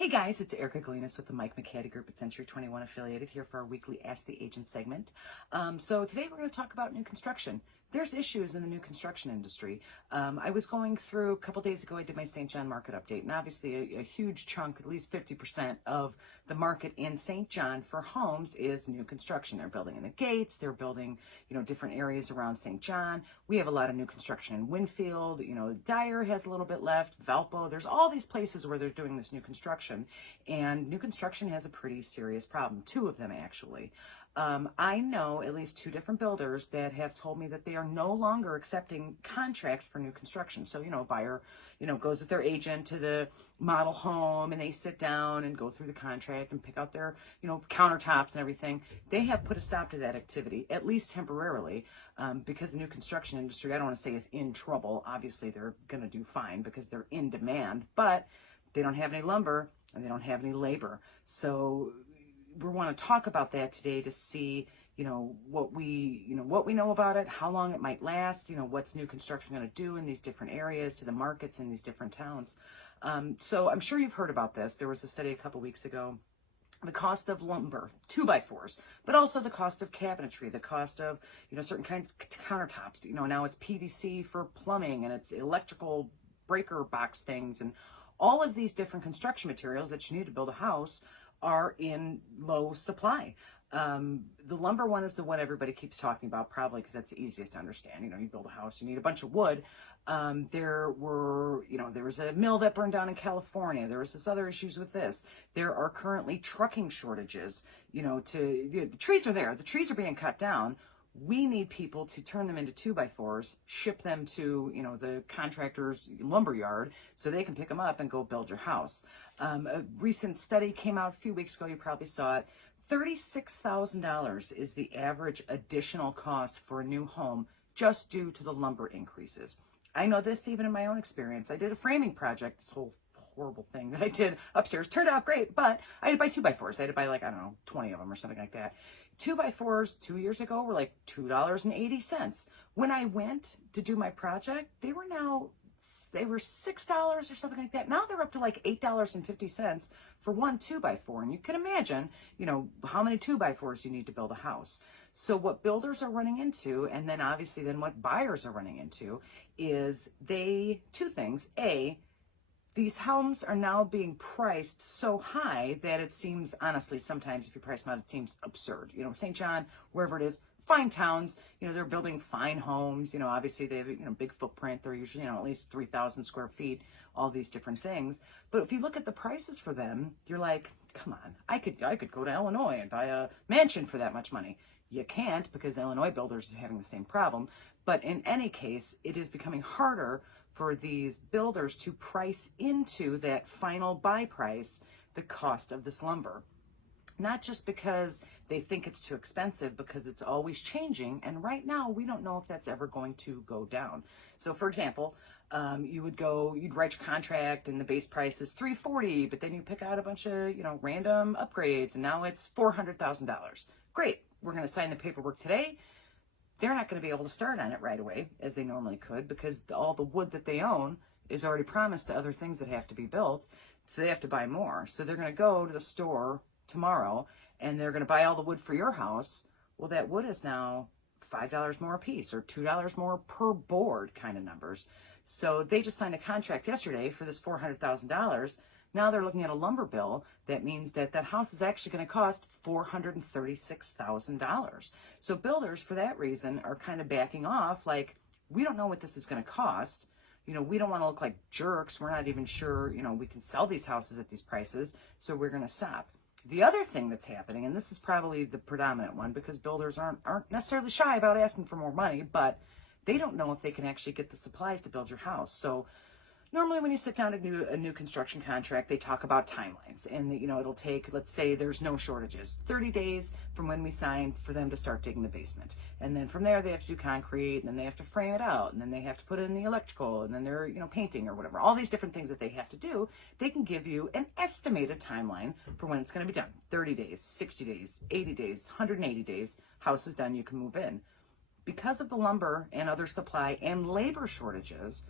Hey guys, it's Erica Galinas with the Mike McCaddy Group at Century 21 affiliated here for our weekly Ask the Agent segment. So today we're going to talk about new construction. There's issues in the new construction industry. I was going through a couple days ago, I did my St. John market update, and obviously a huge chunk, at least 50% of the market in St. John for homes is new construction. They're building in the gates, they're building, different areas around St. John. We have a lot of new construction in Winfield, Dyer has a little bit left, Valpo, there's all these places where they're doing this new construction, and new construction has a pretty serious problem, two of them actually. I know at least two different builders that have told me that they are no longer accepting contracts for new construction. So, a buyer, goes with their agent to the model home and they sit down and go through the contract and pick out their, countertops and everything. They have put a stop to that activity, at least temporarily, because the new construction industry, I don't want to say is in trouble. Obviously, they're going to do fine because they're in demand, but they don't have any lumber and they don't have any labor. So we want to talk about that today to see, what we know about it, how long it might last, what's new construction going to do in these different areas to the markets in these different towns. So I'm sure you've heard about this. There was a study a couple weeks ago. The cost of lumber, 2x4s, but also the cost of cabinetry, the cost of, certain kinds of countertops. Now it's PVC for plumbing and it's electrical breaker box things, and all of these different construction materials that you need to build a house are in low supply. The lumber one is the one everybody keeps talking about, probably because that's the easiest to understand. You build a house, you need a bunch of wood. There was a mill that burned down in California. There was this other issues with this. There are currently trucking shortages. The trees are there. The trees are being cut down. We need people to turn them into 2x4s, ship them to, the contractor's lumber yard so they can pick them up and go build your house. A recent study came out a few weeks ago, you probably saw it. $36,000 is the average additional cost for a new home just due to the lumber increases. I know this even in my own experience. I did a framing project, this whole horrible thing that I did upstairs turned out great, but I had to buy 2x4s. I had to buy 20 of them or something like that. 2x4s 2 years ago were like $2.80. When I went to do my project, they were $6 or something like that. Now they're up to like $8.50 for one 2x4. And you can imagine, how many 2x4s you need to build a house. So what builders are running into, and then obviously then what buyers are running into, is two things. A, these homes are now being priced so high that it seems, honestly, sometimes if you price them out, it seems absurd. St. John, wherever it is, fine towns, they're building fine homes, obviously they have, big footprint. They're usually, at least 3,000 square feet, all these different things. But if you look at the prices for them, you're like, come on, I could go to Illinois and buy a mansion for that much money. You can't, because Illinois builders are having the same problem. But in any case, it is becoming harder for these builders to price into that final buy price the cost of this lumber. Not just because they think it's too expensive, because it's always changing, and right now we don't know if that's ever going to go down. So for example, you'd write your contract and the base price is $340, but then you pick out a bunch of random upgrades and now it's $400,000. Great, we're going to sign the paperwork today. They're not going to be able to start on it right away as they normally could, because all the wood that they own is already promised to other things that have to be built, so they have to buy more. So they're going to go to the store tomorrow and they're going to buy all the wood for your house. Well, that wood is now $5 more a piece or $2 more per board kind of numbers. So they just signed a contract yesterday for this $400,000. Now they're looking at a lumber bill. That means that house is actually going to cost $436,000. So builders, for that reason, are kind of backing off, like, we don't know what this is going to cost. We don't want to look like jerks. We're not even sure, we can sell these houses at these prices, so we're going to stop. The other thing that's happening, and this is probably the predominant one, because builders aren't necessarily shy about asking for more money, but they don't know if they can actually get the supplies to build your house. So normally when you sit down to do a new construction contract, they talk about timelines, and it'll take, let's say there's no shortages, 30 days from when we sign for them to start digging the basement. And then from there they have to do concrete, and then they have to frame it out, and then they have to put in the electrical, and then they're, painting or whatever. All these different things that they have to do, they can give you an estimated timeline for when it's going to be done. 30 days, 60 days, 80 days, 180 days, house is done, you can move in. Because of the lumber and other supply and labor shortages,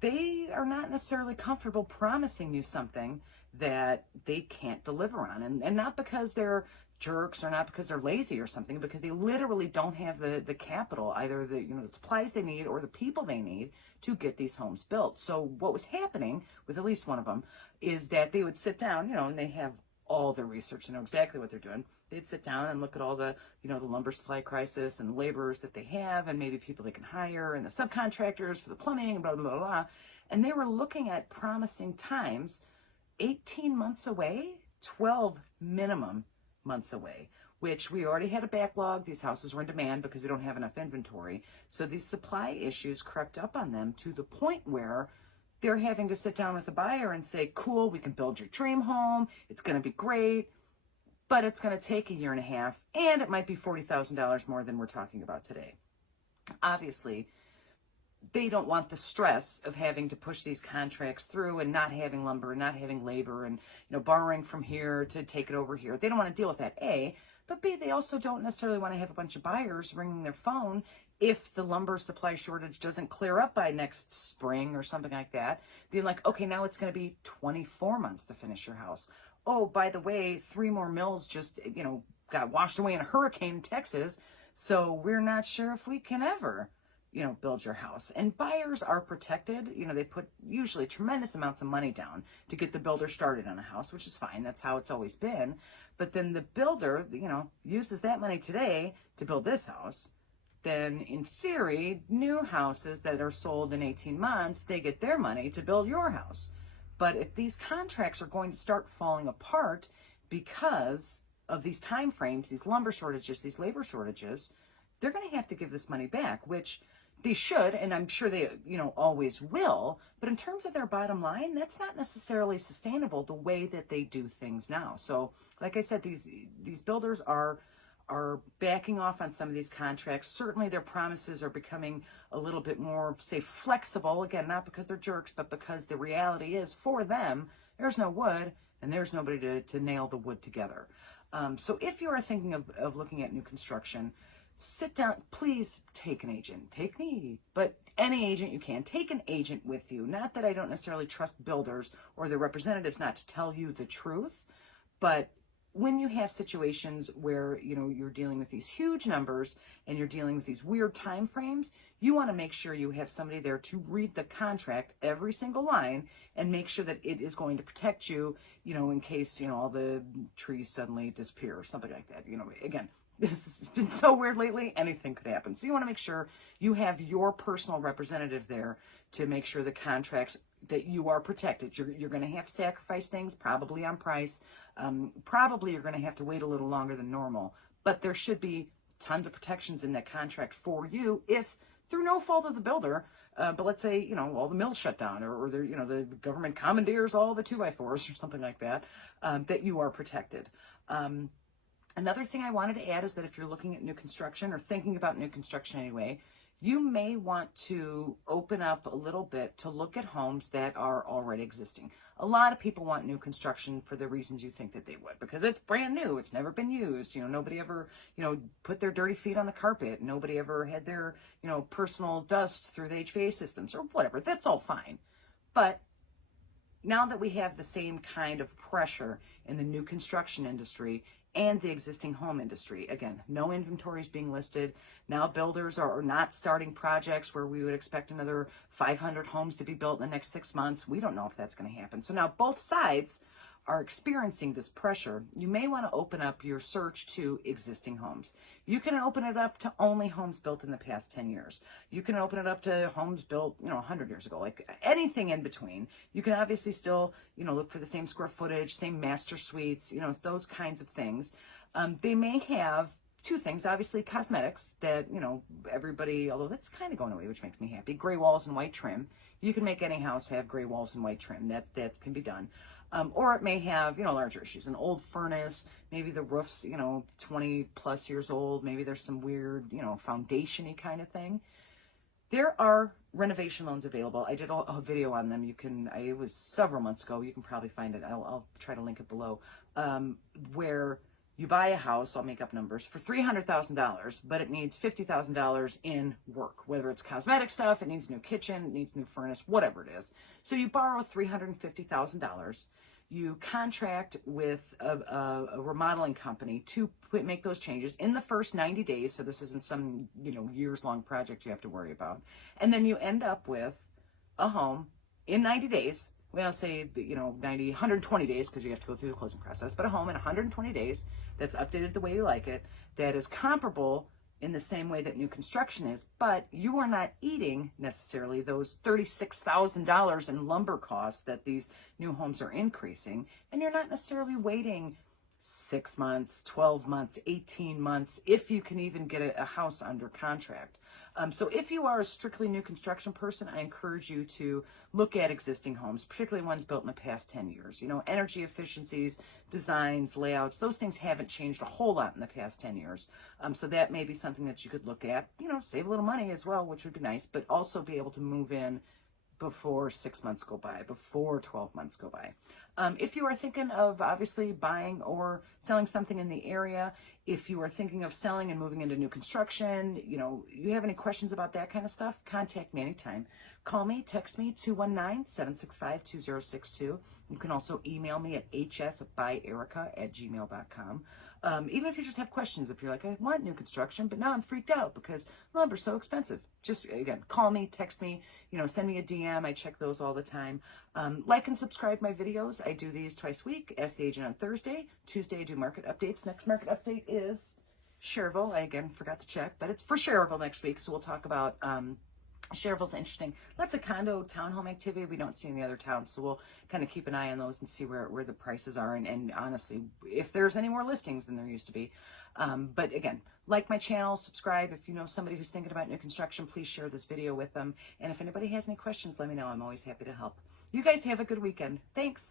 they are not necessarily comfortable promising you something that they can't deliver on. And not because they're jerks or not because they're lazy or something, because they literally don't have the capital, either the, the supplies they need or the people they need to get these homes built. So what was happening with at least one of them is that they would sit down, and they have all the research to know exactly what they're doing. They'd sit down and look at all the, the lumber supply crisis and the laborers that they have and maybe people they can hire and the subcontractors for the plumbing and blah, blah, blah, blah. And they were looking at promising times 18 months away, 12 minimum months away, which we already had a backlog. These houses were in demand because we don't have enough inventory. So these supply issues crept up on them to the point where they're having to sit down with the buyer and say, cool, we can build your dream home. It's going to be great, but it's going to take a year and a half, and it might be $40,000 more than we're talking about today. Obviously, they don't want the stress of having to push these contracts through and not having lumber and not having labor and, borrowing from here to take it over here. They don't want to deal with that, A. But B, they also don't necessarily want to have a bunch of buyers ringing their phone if the lumber supply shortage doesn't clear up by next spring or something like that. Being like, okay, now it's going to be 24 months to finish your house. Oh, by the way, 3 more mills just, got washed away in a hurricane in Texas. So we're not sure if we can ever build your house. And buyers are protected. They put usually tremendous amounts of money down to get the builder started on a house, which is fine. That's how it's always been. But then the builder, uses that money today to build this house. Then in theory, new houses that are sold in 18 months, they get their money to build your house. But if these contracts are going to start falling apart because of these time frames, these lumber shortages, these labor shortages, they're going to have to give this money back, which they should, and I'm sure they, always will. But in terms of their bottom line, that's not necessarily sustainable the way that they do things now. So, like I said, these builders are backing off on some of these contracts. Certainly their promises are becoming a little bit more, say, flexible. Again, not because they're jerks, but because the reality is for them, there's no wood and there's nobody to nail the wood together. So if you are thinking of looking at new construction, sit down, please take an agent. Take me, but any agent you can. Take an agent with you. Not that I don't necessarily trust builders or their representatives not to tell you the truth, but when you have situations where, you're dealing with these huge numbers and you're dealing with these weird time frames, you want to make sure you have somebody there to read the contract, every single line, and make sure that it is going to protect you, in case, all the trees suddenly disappear or something like that. Again, this has been so weird lately, anything could happen. So you want to make sure you have your personal representative there to make sure the contracts that you are protected. You're going to have to sacrifice things, probably on price. Probably you're going to have to wait a little longer than normal. But there should be tons of protections in that contract for you if, through no fault of the builder, but let's say, all the mills shut down or the government commandeers all the 2x4s or something like that, that you are protected. Another thing I wanted to add is that if you're looking at new construction or thinking about new construction anyway, you may want to open up a little bit to look at homes that are already existing. A lot of people want new construction for the reasons you think that they would, because it's brand new, it's never been used, nobody ever, put their dirty feet on the carpet, nobody ever had their, personal dust through the HVAC systems or whatever. That's all fine. But now that we have the same kind of pressure in the new construction industry and the existing home industry, again, no inventory is being listed. Now builders are not starting projects where we would expect another 500 homes to be built in the next 6 months. We don't know if that's going to happen. So now both sides are experiencing this pressure. You may want to open up your search to existing homes. You can open it up to only homes built in the past 10 years. You can open it up to homes built, 100 years ago, like anything in between. You can obviously still, look for the same square footage, same master suites, those kinds of things. They may have two things, obviously cosmetics that, everybody, although that's kind of going away, which makes me happy, gray walls and white trim. You can make any house have gray walls and white trim. That can be done. Or it may have, larger issues, an old furnace, maybe the roof's, 20 plus years old, maybe there's some weird, foundation-y kind of thing. There are renovation loans available. I did a video on them. It was several months ago. You can probably find it. I'll try to link it below, where you buy a house, I'll make up numbers, for $300,000, but it needs $50,000 in work, whether it's cosmetic stuff, it needs new kitchen, it needs new furnace, whatever it is. So you borrow $350,000. you contract with a remodeling company to make those changes in the first 90 days. So this isn't some, years long project you have to worry about. And then you end up with a home in 90 days. Well, say, 90, 120 days, because you have to go through the closing process, but a home in 120 days that's updated the way you like it, that is comparable in the same way that new construction is, but you are not eating necessarily those $36,000 in lumber costs that these new homes are increasing, and you're not necessarily waiting 6 months, 12 months, 18 months, if you can even get a house under contract. So if you are a strictly new construction person, I encourage you to look at existing homes, particularly ones built in the past 10 years. Energy efficiencies, designs, layouts, those things haven't changed a whole lot in the past 10 years. So that may be something that you could look at, save a little money as well, which would be nice, but also be able to move in before 6 months go by, before 12 months go by. If you are thinking of obviously buying or selling something in the area, if you are thinking of selling and moving into new construction, you have any questions about that kind of stuff, contact me anytime. Call me, text me, 219-765-2062. You can also email me at hsbyerica@gmail.com. Even if you just have questions, if you're like, I want new construction, but now I'm freaked out because lumber's so expensive. Just, again, call me, text me, send me a DM. I check those all the time. Like and subscribe my videos. I do these twice a week. Ask the Agent on Thursday. Tuesday, I do market updates. Next market update is Schererville. I, again, forgot to check, but it's for Schererville next week. So we'll talk about Schererville's interesting. Lots of condo, townhome activity we don't see in the other towns. So we'll kind of keep an eye on those and see where the prices are. And honestly, if there's any more listings than there used to be. But again, like my channel, subscribe. If you know somebody who's thinking about new construction, please share this video with them. And if anybody has any questions, let me know. I'm always happy to help. You guys have a good weekend. Thanks.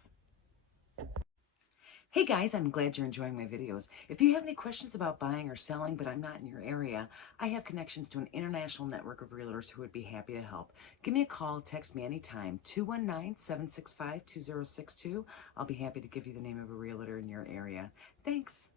Hey guys, I'm glad you're enjoying my videos. If you have any questions about buying or selling, but I'm not in your area, I have connections to an international network of realtors who would be happy to help. Give me a call, text me anytime, 219-765-2062. I'll be happy to give you the name of a realtor in your area. Thanks.